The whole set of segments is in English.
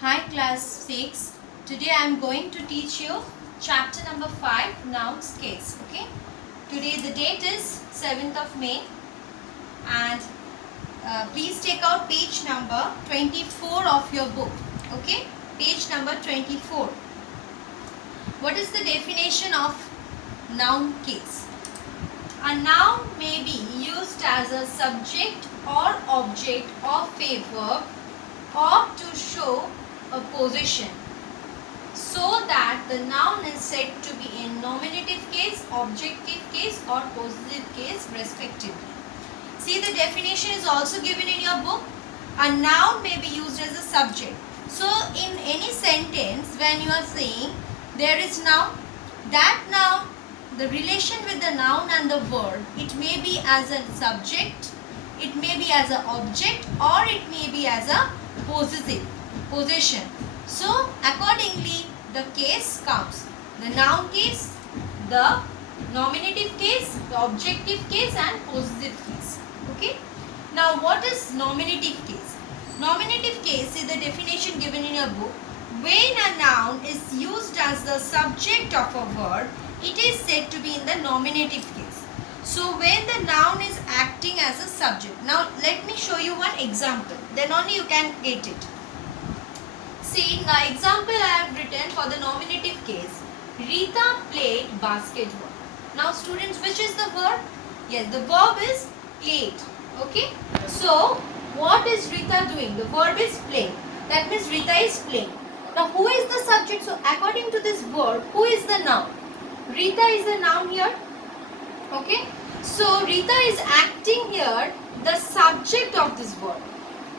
Hi class 6. Today I am going to teach you chapter number 5, nouns case. Okay. Today the date is 7th of May and please take out page number 24 of your book. Okay. Page number 24. What is the definition of noun case? A noun may be used as a subject or object of a verb or to show a position, so that the noun is said to be in nominative case, objective case or possessive case respectively. See, the definition is also given in your book. A noun may be used as a subject. So in any sentence when you are saying there is noun, that noun, the relation with the noun and the verb, it may be as a subject, it may be as an object or it may be as a possession. So accordingly the case comes: the noun case, the nominative case, the objective case and possessive case. Okay. Now what is nominative case? Nominative case is the definition given in your book. When a noun is used as the subject of a word, it is said to be in the nominative case. So when the noun is acting as a subject. Now let me show you one example. Then only you can get it. See, the example I have written for the nominative case. Rita played basketball. Now students, which is the verb? Yes, the verb is played. Okay. So what is Rita doing? The verb is playing. That means Rita is playing. Now who is the subject? So according to this verb, who is the noun? Rita is the noun here. Okay. So Rita is acting here the subject of this verb.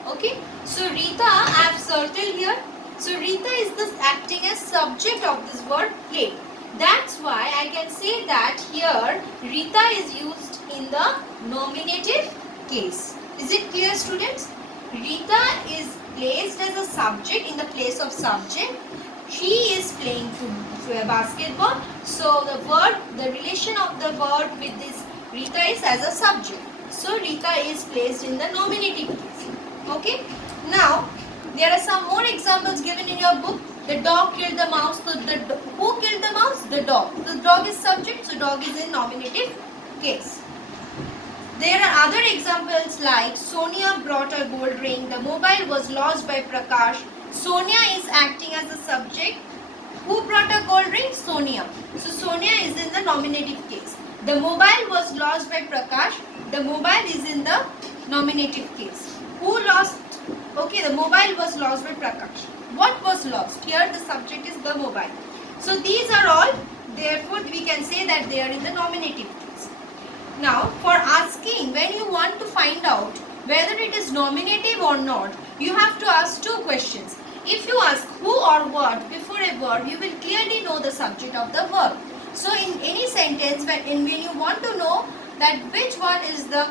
Okay. So Rita, I have circled here. So Rita is the acting as subject of this word play. That's why I can say that here Rita is used in the nominative case. Is it clear, students? Rita is placed as a subject in the place of subject. She is playing basketball. So the verb, the relation of the verb with this Rita is as a subject. So Rita is placed in the nominative case. Okay. Now there are some more examples given in your book. The dog killed the mouse. So who killed the mouse? The dog. The dog is subject. So dog is in nominative case. There are other examples like Sonia brought a gold ring. The mobile was lost by Prakash. Sonia is acting as a subject. Who brought a gold ring? Sonia. So Sonia is in the nominative case. The mobile was lost by Prakash. The mobile is in the nominative case. Who lost? Okay, the mobile was lost by Prakash. What was lost? Here the subject is the mobile. So these are all, therefore we can say that they are in the nominative case. Now for asking, when you want to find out whether it is nominative or not, you have to ask two questions. If you ask who or what before a verb, you will clearly know the subject of the verb. So in any sentence, when you want to know that which one is the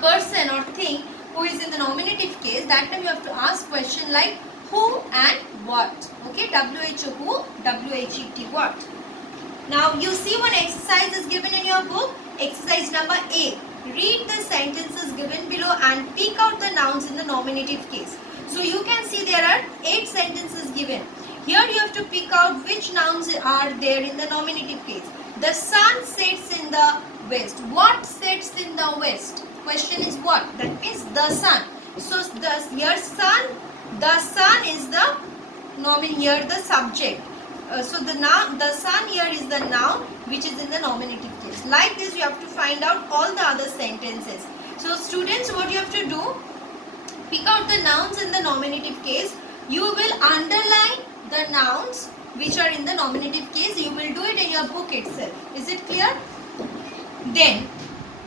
person or thing who is in the nominative case, that time you have to ask question like who and what. Okay, W-H-O who, W-H-E-T what. Now you see one exercise is given in your book. Exercise number 8. Read the sentences given below and pick out the nouns in the nominative case. So you can see there are 8 sentences given. Here you have to pick out which nouns are there in the nominative case. The sun sets in the west. What sets in the west? Question is what? That is the sun. So here the sun is the noun here, the subject. So the sun here is the noun which is in the nominative case. Like this you have to find out all the other sentences. So students, what you have to do, pick out the nouns in the nominative case. You will underline the nouns which are in the nominative case. You will do it in your book itself. Is it clear? Then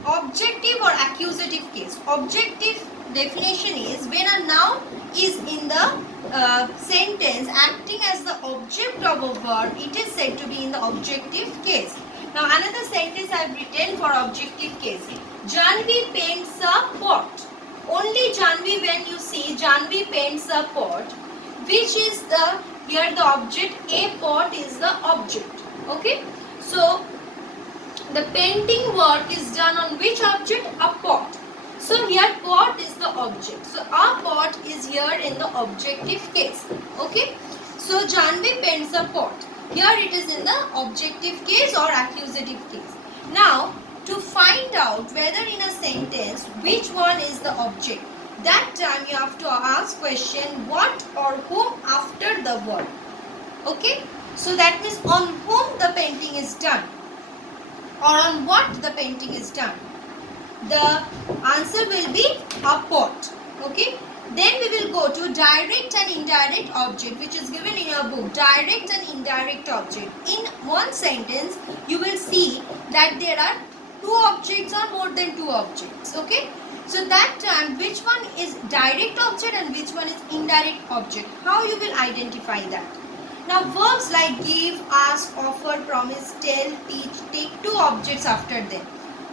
objective or accusative case. Objective definition is when a noun is in the sentence acting as the object of a verb, it is said to be in the objective case. Now another sentence I have written for objective case. Janvi paints a pot. Only Janvi, when you see Janvi paints a pot, which is here the object, a pot is the object. Okay. So the painting work is done on which object? A pot. So here pot is the object. So our pot is here in the objective case. Okay. So Janvi paints a pot. Here it is in the objective case or accusative case. Now to find out whether in a sentence which one is the object, that time you have to ask question what or whom after the word. Okay. So that means on whom the painting is done or on what the painting is done. The answer will be a pot. Okay. Then we will go to direct and indirect object, which is given in your book. Direct and indirect object. In one sentence, you will see that there are two objects or more than two objects. Okay. So that time, which one is direct object and which one is indirect object? How you will identify that? Now verbs like give, ask, offer, promise, tell, teach, take two objects after them.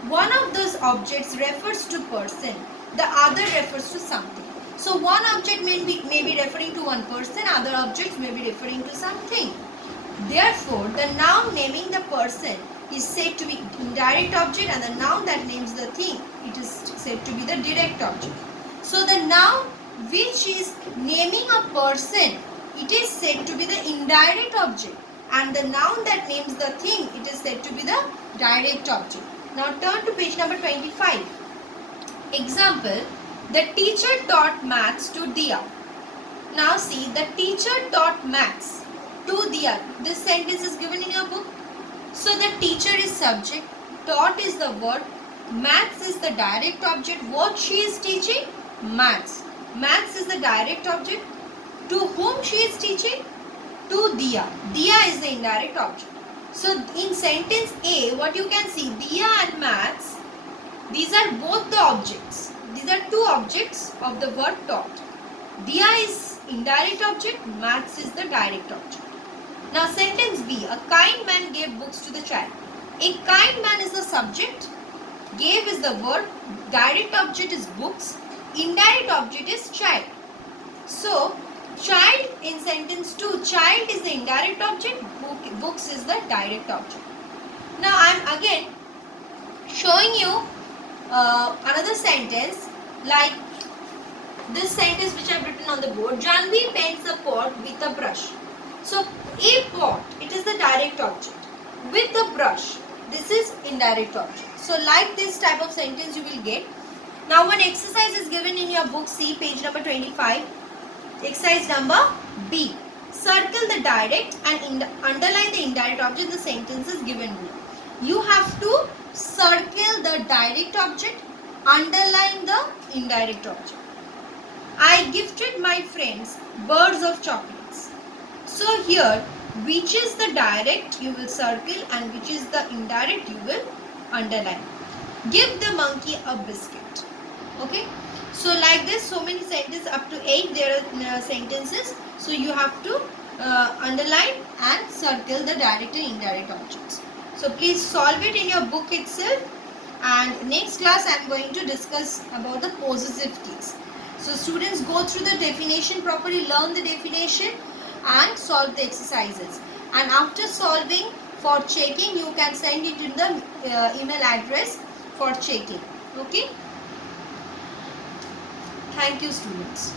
One of those objects refers to person, the other refers to something. So one object may be referring to one person, other objects may be referring to something. Therefore, the noun naming the person is said to be indirect object, and the noun that names the thing, it is said to be the direct object. So the noun which is naming a person, it is said to be the indirect object, and the noun that names the thing, it is said to be the direct object. Now turn to page number 25. Example, the teacher taught maths to Dia. Now see, the teacher taught maths to Dia. This sentence is given in your book. So the teacher is subject, taught is the verb, maths is the direct object. What she is teaching? Maths. Maths is the direct object. To whom she is teaching? To Dia. Dia is the indirect object. So in sentence A, what you can see, Dia and maths, these are both the objects. These are two objects of the word taught. Dia is indirect object, maths is the direct object. Now sentence B, a kind man gave books to the child. A kind man is the subject, gave is the verb, direct object is books, indirect object is child. So child in sentence 2, child is the indirect object, books is the direct object. Now I am again showing you another sentence like this sentence which I have written on the board. Janvi paints a pot with a brush. So a pot, it is the direct object. With the brush, this is indirect object. So like this type of sentence you will get. Now one exercise is given in your book, see page number 25. Exercise number B. Circle the direct and underline the indirect object. The sentence is given below. You have to circle the direct object, underline the indirect object. I gifted my friends birds of chocolates. So here, which is the direct you will circle and which is the indirect you will underline. Give the monkey a biscuit. Okay. So like this, so many sentences, up to 8 there are sentences. So you have to underline and circle the direct and indirect objects. So please solve it in your book itself, and next class I am going to discuss about the possessive case. So students, go through the definition properly, learn the definition and solve the exercises. And after solving, for checking, you can send it in the email address for checking. Okay. Thank you students.